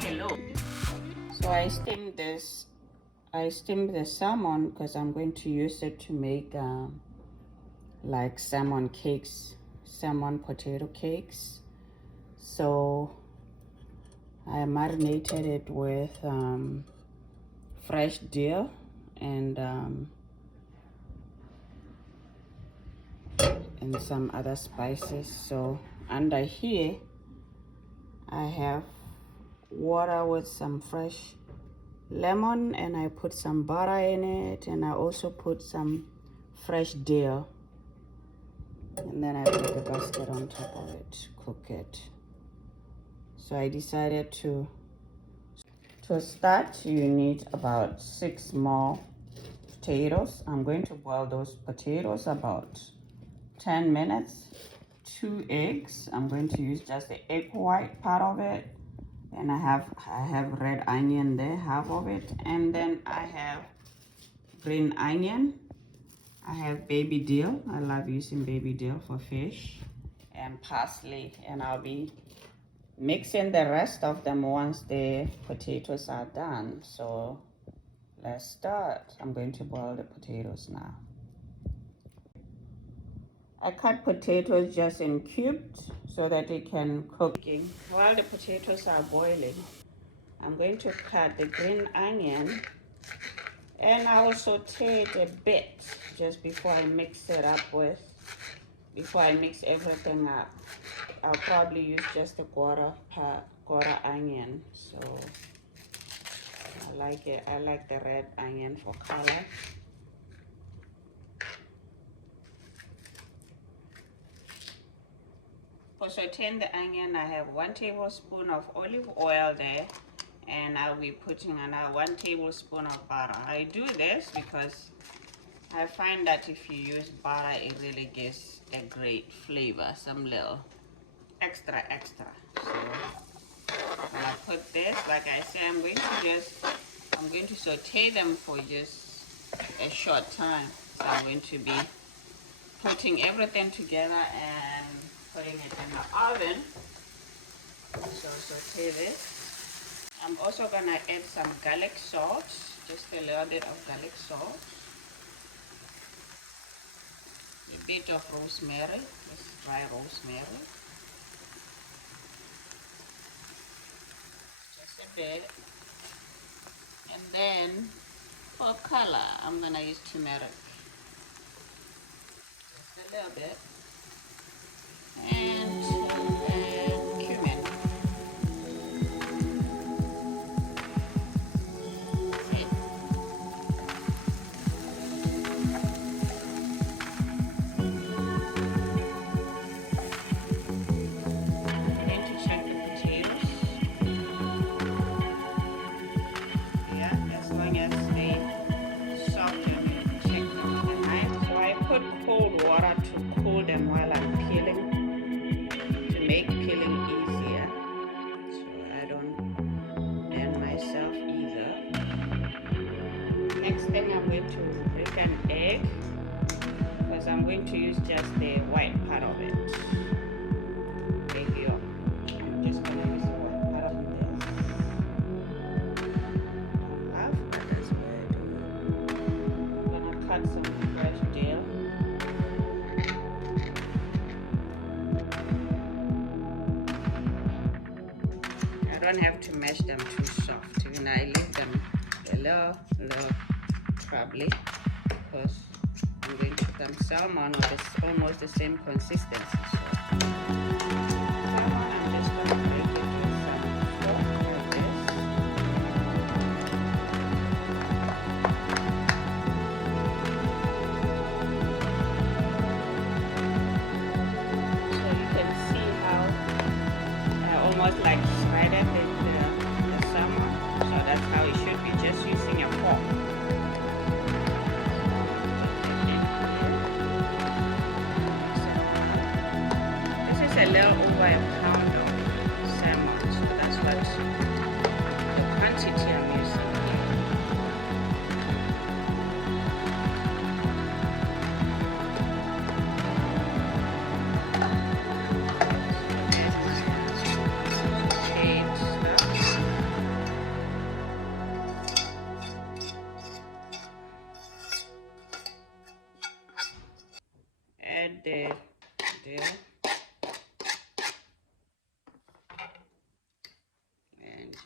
Hello. So I steamed the salmon because I'm going to use it to make like salmon cakes, salmon potato cakes. So I marinated it with fresh dill and some other spices. So under here I have water with some fresh lemon, and I put some butter in it, and I also put some fresh dill, and then I put the basket on top of it, cook it. So I decided to start, you need about 6 small potatoes. I'm going to boil those potatoes about 10 minutes. 2 eggs. I'm going to use just the egg white part of it, and I have red onion there, half of it, and then I have green onion. I have baby dill. I love using baby dill for fish, and parsley, and I'll be mixing the rest of them once the potatoes are done. So let's start. I'm going to boil the potatoes now. I cut potatoes just in cubes so that it can cook. While the potatoes are boiling, I'm going to cut the green onion, and I will saute it a bit just before I mix it up before I mix everything up. I'll probably use just a quarter onion. So I like it. I like the red onion for color. For sauteing the onion, I have 1 tablespoon of olive oil there, and I'll be putting another 1 tablespoon of butter. I do this because I find that if you use butter, it really gives a great flavor, some little extra. So when I put this, like I said, I'm going to saute them for just a short time. So I'm going to be putting everything together and putting it in the oven. So saute this. I'm also gonna add some garlic salt, just a little bit of garlic salt, a bit of rosemary, just dry rosemary, just a bit, and then for color I'm gonna use turmeric, just a little bit, and cumin. Cold water to cool them while I'm peeling, to make peeling easier, so I don't burn myself either. Next thing, I'm going to break an egg, because I'm going to use just the white part of it. Egg yolk. I'm just going to use the white part of this. That's what I do. I'm going to cut some fresh dill. I don't have to mash them too soft. You know, I leave them a little probably, because I'm going to put them salmon with almost the same consistency. So I'm just going to make it with some salt like this. So you can see how I almost like shredded the salmon. So that's how it should be, just using a fork.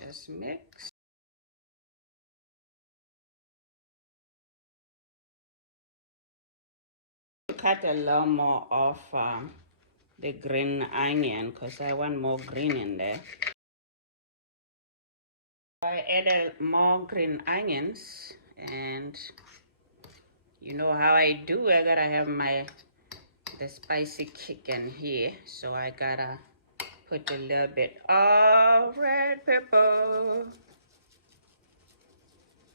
Just mix. Cut a little more of the green onion because I want more green in there. I added more green onions, and you know how I do. I gotta have the spicy chicken here, so I gotta put a little bit of red pepper.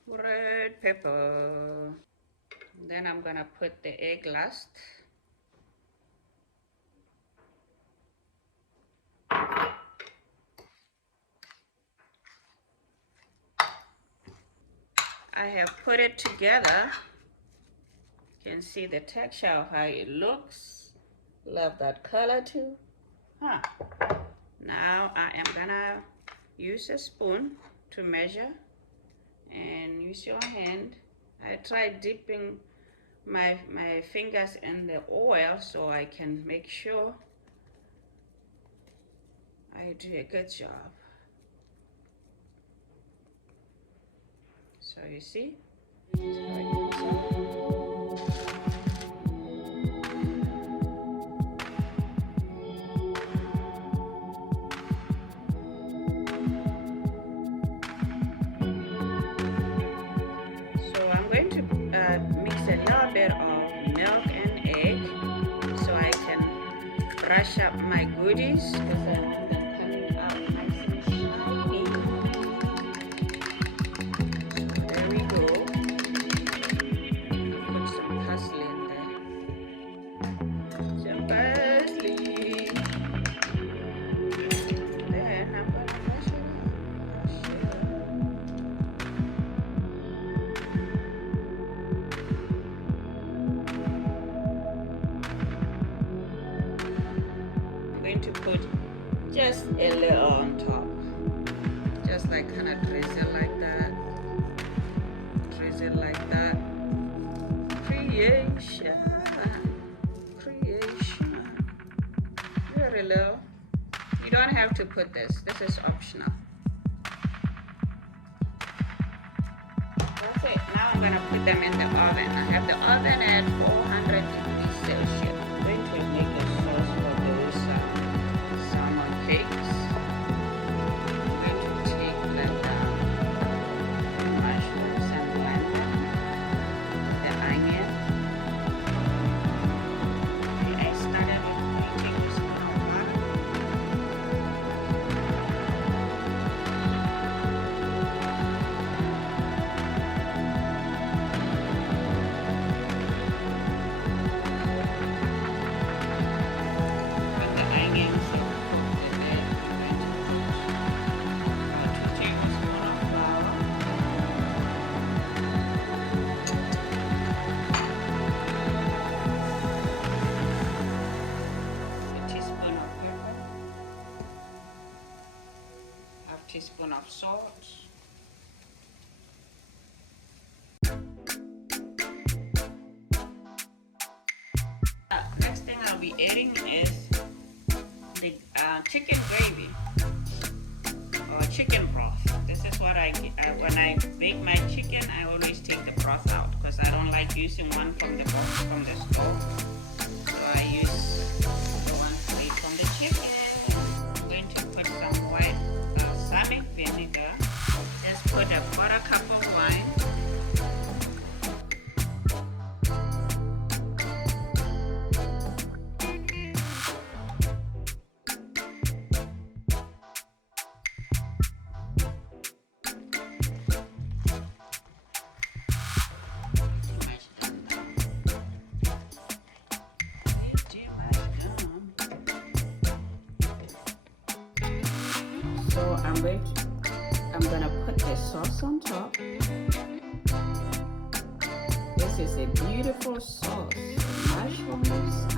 Red pepper. Then I'm gonna put the egg last. I have put it together. You can see the texture of how it looks. Love that color too. Now I am gonna use a spoon to measure, and use your hand. I tried dipping my fingers in the oil so I can make sure I do a good job. So you see, that's how it comes out. So I'm going to mix a little bit of milk and egg so I can brush up my goodies because I want them coming out nice and shiny. So there we go. Put some parsley in there. Some parsley. Then I'm going to brush it up. I'm going to put just a little on top, just like kind of drizzle like that, drizzle like that. Creation, very low. You don't have to put this is optional. That's it. Now I'm gonna put them in the oven. I have the oven at 400 degrees Celsius. I'm going to make a sauce for those salmon cakes. I'm going to take the mushrooms and blend them, the onion. I started with 3 tablespoons of butter. Put the onions in there. I'm going to put 2 tablespoons of flour. A teaspoon of pepper, half teaspoon of salt. Next thing I'll be adding is the chicken gravy or chicken broth. This is what when I bake my chicken, I always take the broth out because I don't like using one from the box from the stove. So I use the one made from the chicken. I'm going to put some white balsamic vinegar. Just put a quarter cup of wine. So I'm gonna put the sauce on top. This is a beautiful sauce. Mushrooms,